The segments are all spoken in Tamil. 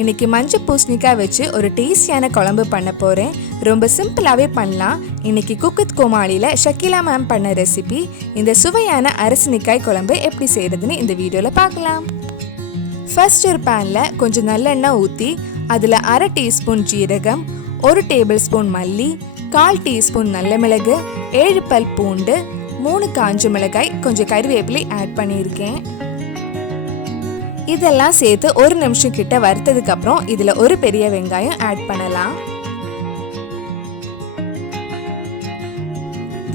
இன்னைக்கு மஞ்சள் பூசணிக்காய் வச்சு ஒரு டேஸ்டியான குழம்பு பண்ண போகிறேன். ரொம்ப சிம்பிளாகவே பண்ணலாம். இன்னைக்கு குக் வித் கோமாளியில் ஷக்கீலா மேம் பண்ண ரெசிபி இந்த சுவையான அரசனிக்காய் குழம்பு எப்படி செய்கிறதுன்னு இந்த வீடியோவில் பார்க்கலாம். ஃபர்ஸ்ட் ஒரு பேனில் கொஞ்சம் நல்லெண்ணெய் ஊற்றி அதில் 1/2 டீஸ்பூன் ஜீரகம், 1 டேபிள் ஸ்பூன் மல்லி, 1/4 டீஸ்பூன் நல்ல மிளகு, 7 பல் பூண்டு, 3 காஞ்ச மிளகாய், கொஞ்சம் கறிவேப்பிலை ஆட் பண்ணியிருக்கேன். இதெல்லாம் சேர்த்து 1 நிமிஷம் கிட்ட வறுத்ததுக்கு அப்புறம் இதில் ஒரு பெரிய வெங்காயம் ஆட் பண்ணலாம்.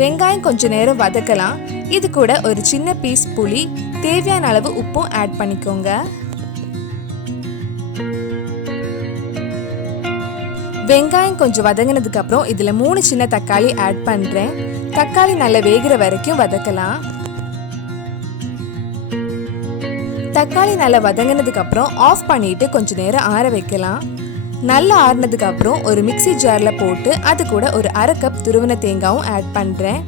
வெங்காயம் கொஞ்ச நேரம் வதக்கலாம். இது கூட ஒரு சின்ன பீஸ் புளி, தேவையான அளவு உப்பும் ஆட் பண்ணிக்கோங்க. வெங்காயம் கொஞ்சம் வதங்கினதுக்கு அப்புறம் இதில் 3 சின்ன தக்காளி ஆட் பண்ணுறேன். தக்காளி நல்லா வேகிற வரைக்கும் வதக்கலாம். தக்காளி நல்லா வதங்கினதுக்கு அப்புறம் ஆஃப் பண்ணிட்டு கொஞ்ச நேரம் ஆற வைக்கலாம். நல்லா ஆறினதுக்கு அப்புறம் ஒரு மிக்ஸி ஜாரில் போட்டு அது கூட ஒரு 1/2 கப் துருவின தேங்காயும் ஆட் பண்ணுறேன்.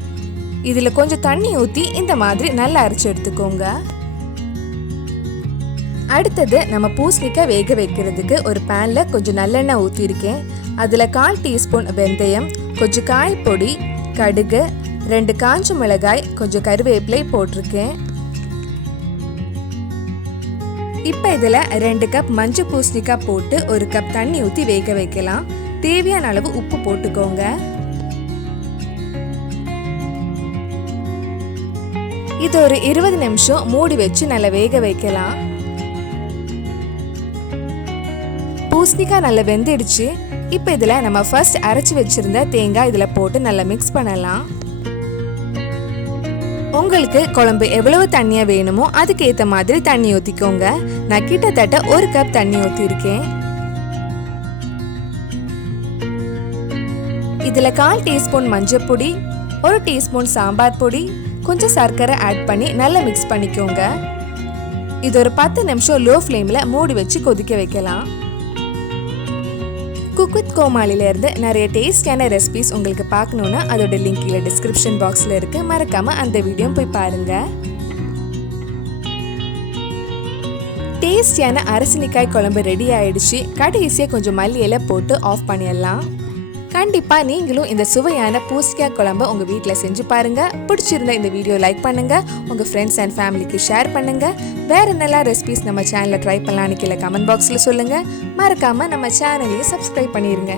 இதில் கொஞ்சம் தண்ணி ஊற்றி இந்த மாதிரி நல்லா அரைச்சி எடுத்துக்கோங்க. அடுத்தது நம்ம பூசணிக்காய் வேக வைக்கிறதுக்கு ஒரு பேனில் கொஞ்சம் நல்லெண்ணெய் ஊற்றிருக்கேன். அதில் 1/4 டீஸ்பூன் வெந்தயம், கொஞ்சம் காய் பொடி, கடுகு, 2 காஞ்ச மிளகாய், கொஞ்சம் கறிவேப்பிலை போட்டிருக்கேன். இப்போ இதில் 2 கப் மஞ்சள் பூசணிக்காய் போட்டு 1 கப் தண்ணி ஊற்றி வேக வைக்கலாம். தேவையான அளவு உப்பு போட்டுக்கோங்க. இது ஒரு 20 நிமிஷம் மூடி வச்சு நல்லா வேக வைக்கலாம். பூசணிக்காய் நல்லா வெந்துடுச்சு. இப்போ இதில் நம்ம ஃபர்ஸ்ட் அரைச்சி வச்சிருந்த தேங்காய் இதில் போட்டு நல்லா மிக்ஸ் பண்ணலாம். உங்களுக்கு குழம்பு எவ்வளவு தண்ணியாக வேணுமோ அதுக்கு ஏற்ற மாதிரி தண்ணி ஊற்றிக்கோங்க. நான் கிட்டத்தட்ட 1 கப் தண்ணி ஊற்றிருக்கேன். இதில் 1/4 டீஸ்பூன் மஞ்சள் பொடி, 1 டீஸ்பூன் சாம்பார் பொடி, கொஞ்சம் சர்க்கரை ஆட் பண்ணி நல்லா மிக்ஸ் பண்ணிக்கோங்க. இது ஒரு 10 நிமிஷம் லோ ஃப்ளேமில் மூடி வச்சு கொதிக்க வைக்கலாம். குக் வித் கோமாளிலேருந்து நிறைய டேஸ்டியான ரெசிபிஸ் உங்களுக்கு பார்க்கணுன்னா அதோட லிங்க் கீழே டிஸ்கிரிப்ஷன் பாக்ஸில் இருக்குது. மறக்காமல் அந்த வீடியோ போய் பாருங்கள். டேஸ்டியான அரசனிக்காய் குழம்பு ரெடி ஆயிடுச்சு. கடைசியாக கொஞ்சம் மல்லி இலை போட்டு ஆஃப் பண்ணிடலாம். கண்டிப்பாக நீங்களும் இந்த சுவையான பூசணிக்காய் குழம்பு உங்கள் வீட்டில் செஞ்சு பாருங்கள். பிடிச்சிருந்த இந்த வீடியோ லைக் பண்ணுங்கள், உங்கள் ஃப்ரெண்ட்ஸ் அண்ட் ஃபேமிலிக்கு ஷேர் பண்ணுங்கள். வேறு என்னெல்லாம் ரெசிபிஸ் நம்ம சேனலில் ட்ரை பண்ணலான்னு கீழே கமெண்ட் பாக்ஸில் சொல்லுங்கள். மறக்காமல் நம்ம சேனலையும் சப்ஸ்கிரைப் பண்ணிடுங்க.